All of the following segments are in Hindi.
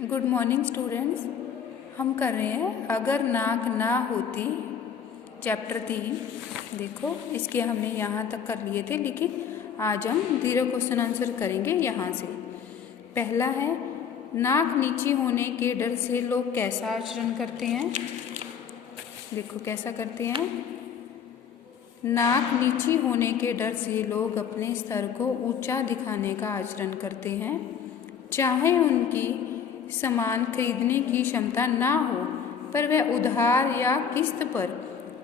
Good morning students. हम कर रहे हैं अगर नाक ना होती चैप्टर 3। देखो इसके हमने यहाँ तक कर लिए थे, लेकिन आज हम 0 क्वेश्चन आंसर करेंगे यहाँ से। पहला है, नाक नीची होने के डर से लोग कैसा आचरण करते हैं। देखो कैसा करते हैं। नाक नीची होने के डर से लोग अपने स्तर को ऊंचा दिखाने का आचरण करते हैं, चाहे उनकी सामान खरीदने की क्षमता ना हो, पर वह उधार या किस्त पर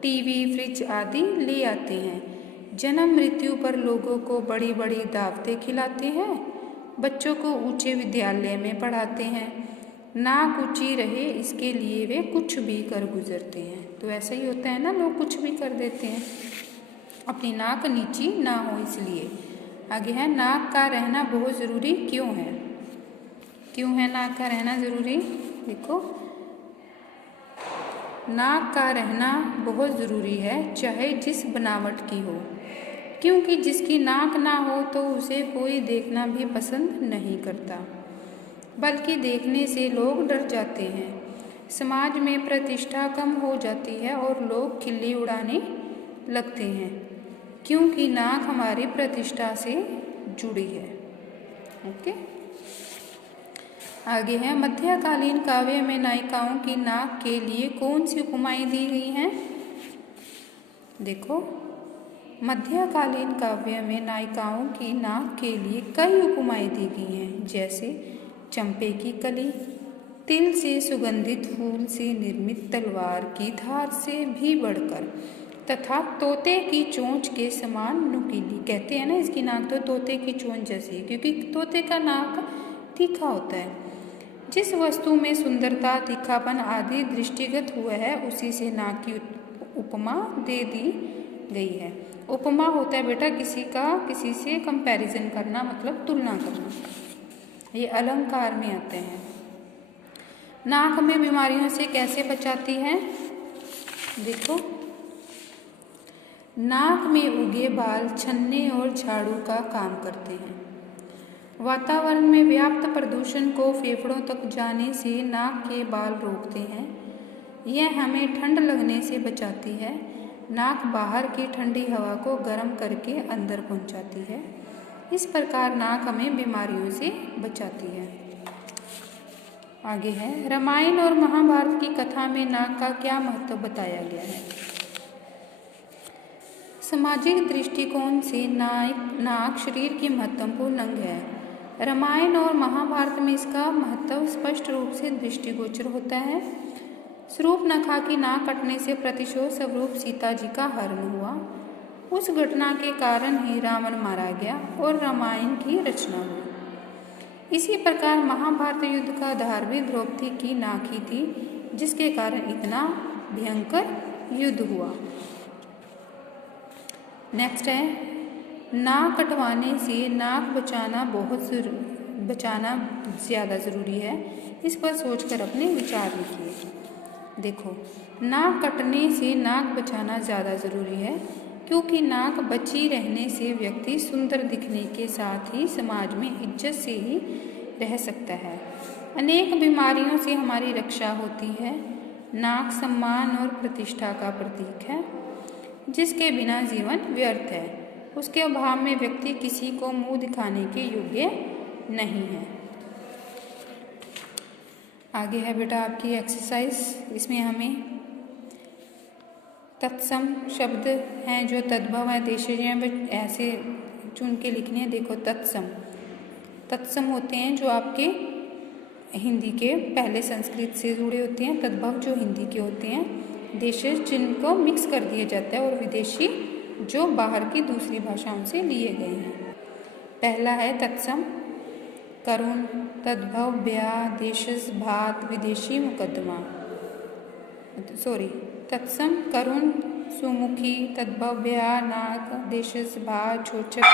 टीवी, फ्रिज आदि ले आते हैं। जन्म मृत्यु पर लोगों को बड़ी बड़ी दावतें खिलाते हैं, बच्चों को ऊंचे विद्यालय में पढ़ाते हैं। नाक ऊंची रहे इसके लिए वे कुछ भी कर गुजरते हैं। तो ऐसा ही होता है ना, लोग कुछ भी कर देते हैं अपनी नाक नीची ना हो इसलिए। आगे है, नाक का रहना बहुत ज़रूरी क्यों है। क्यों है नाक का रहना ज़रूरी। देखो, नाक का रहना बहुत ज़रूरी है चाहे जिस बनावट की हो, क्योंकि जिसकी नाक ना हो तो उसे कोई देखना भी पसंद नहीं करता, बल्कि देखने से लोग डर जाते हैं। समाज में प्रतिष्ठा कम हो जाती है और लोग खिल्ली उड़ाने लगते हैं, क्योंकि नाक हमारी प्रतिष्ठा से जुड़ी है। ओके, आगे है, मध्यकालीन काव्य में नायिकाओं की नाक के लिए कौन सी उपमाएं दी गई हैं। देखो, मध्यकालीन काव्य में नायिकाओं की नाक के लिए कई उपमाएं दी गई हैं, जैसे चंपे की कली, तिल से सुगंधित फूल से निर्मित तलवार की धार से भी बढ़कर, तथा तोते की चोंच के समान नुकीली। कहते हैं ना इसकी नाक तो तोते की चोंच जैसी है, क्योंकि तोते का नाक तीखा होता है। जिस वस्तु में सुंदरता, तीखापन आदि दृष्टिगत हुआ है, उसी से नाक की उपमा दे दी गई है। उपमा होता है बेटा किसी से कंपैरिजन करना, मतलब तुलना करना। ये अलंकार में आते हैं। नाक हमें बीमारियों से कैसे बचाती है। देखो, नाक में उगे बाल छन्ने और झाड़ू का काम करते हैं। वातावरण में व्याप्त प्रदूषण को फेफड़ों तक जाने से नाक के बाल रोकते हैं। यह हमें ठंड लगने से बचाती है। नाक बाहर की ठंडी हवा को गर्म करके अंदर पहुंचाती है। इस प्रकार नाक हमें बीमारियों से बचाती है। आगे है, रामायण और महाभारत की कथा में नाक का क्या महत्व बताया गया है। सामाजिक दृष्टिकोण से नाक शरीर की महत्वपूर्ण अंग है। रामायण और महाभारत में इसका महत्व स्पष्ट रूप से दृष्टिगोचर होता है। शूर्पणखा की नाक कटने से प्रतिशोध स्वरूप सीता जी का हरण हुआ। उस घटना के कारण ही रावण मारा गया और रामायण की रचना हुई। इसी प्रकार महाभारत युद्ध का आधार भी द्रौपदी की नाक ही थी, जिसके कारण इतना भयंकर युद्ध हुआ। नेक्स्ट है, नाक कटवाने से नाक बचाना ज़्यादा ज़रूरी है। इस पर सोचकर अपने विचार लिखिए। देखो, नाक कटने से नाक बचाना ज़्यादा ज़रूरी है, क्योंकि नाक बची रहने से व्यक्ति सुंदर दिखने के साथ ही समाज में इज्जत से ही रह सकता है। अनेक बीमारियों से हमारी रक्षा होती है। नाक सम्मान और प्रतिष्ठा का प्रतीक है, जिसके बिना जीवन व्यर्थ है। उसके अभाव में व्यक्ति किसी को मुंह दिखाने के योग्य नहीं है। आगे है बेटा आपकी एक्सरसाइज। इसमें हमें तत्सम शब्द हैं जो तद्भव है, देशज हैं, ऐसे चुन के लिखने हैं। देखो, तत्सम होते हैं जो आपके हिंदी के पहले संस्कृत से जुड़े होते हैं, तद्भव जो हिंदी के होते हैं, देशज जिनको मिक्स कर दिया जाता है, और विदेशी जो बाहर की दूसरी भाषाओं से लिए गए हैं। पहला है तत्सम, करुण, तद्भव, ब्याह, देशज, भात, विदेशी, मुकदमा। तत्सम, करुण, सुमुखी, तद्भव, ब्याह, नाक, देशज, भात, छोचक,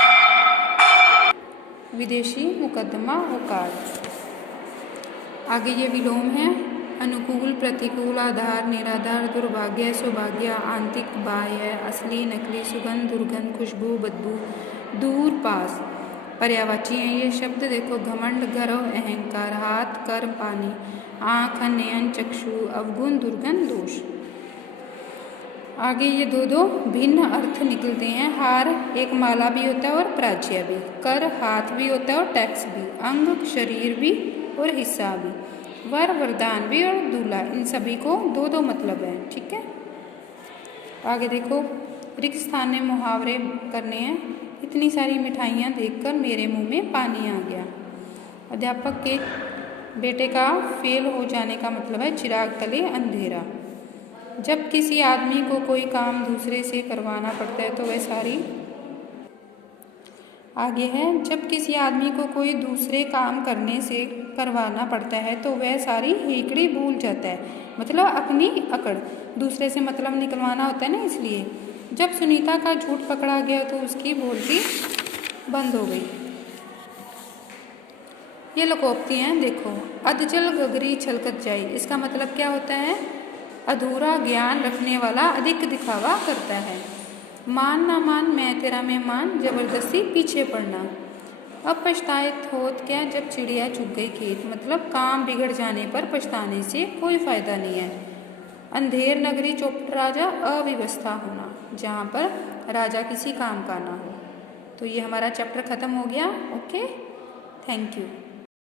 विदेशी, मुकदमा, औकात। आगे ये विलोम है। अनुकूल, प्रतिकूल, आधार, निराधार, दुर्भाग्य, सौभाग्य, आंतरिक, बाह्य, असली, नकली, सुगंध, दुर्गंध, खुशबू, बदबू, दूर, पास। पर्यायवाची हैं ये शब्द। देखो घमंड, गर्व, अहंकार, हाथ, कर, पानी, आँख, नयन, चक्षु, अवगुण, दुर्गुण, दोष। आगे ये दो दो भिन्न अर्थ निकलते हैं। हार एक माला भी होता है और प्राच्य भी। कर हाथ भी होता है और टैक्स भी। अंग शरीर भी और हिस्सा भी। वर वरदान भी और दूल्हा, इन सभी को दो दो मतलब है। ठीक है, आगे देखो रिक्त स्थान में मुहावरे करने हैं। इतनी सारी मिठाइयाँ देखकर मेरे मुंह में पानी आ गया। अध्यापक के बेटे का फेल हो जाने का मतलब है चिराग तले अंधेरा। जब किसी आदमी को कोई काम दूसरे से करवाना पड़ता है तो वह सारी, आगे है, जब किसी आदमी को कोई दूसरे काम करने से करवाना पड़ता है तो वह सारी हेकड़ी भूल जाता है, मतलब अपनी अकड़। दूसरे से मतलब निकलवाना होता है ना, इसलिए। जब सुनीता का झूठ पकड़ा गया तो उसकी बोलती बंद हो गई। ये लोकोक्ति हैं, देखो। अधजल गगरी छलकत जाई, इसका मतलब क्या होता है? अधूरा ज्ञान रखने वाला अधिक दिखावा करता है। मान ना मान मैं तेरा मेहमान, जबरदस्ती पीछे पड़ना। अब पछताएत होत क्या जब चिड़िया चुग गई खेत, मतलब काम बिगड़ जाने पर पछताने से कोई फायदा नहीं है। अंधेर नगरी चौपट राजा, अव्यवस्था होना, जहाँ पर राजा किसी काम का ना हो। तो ये हमारा चैप्टर खत्म हो गया। Okay, thank you.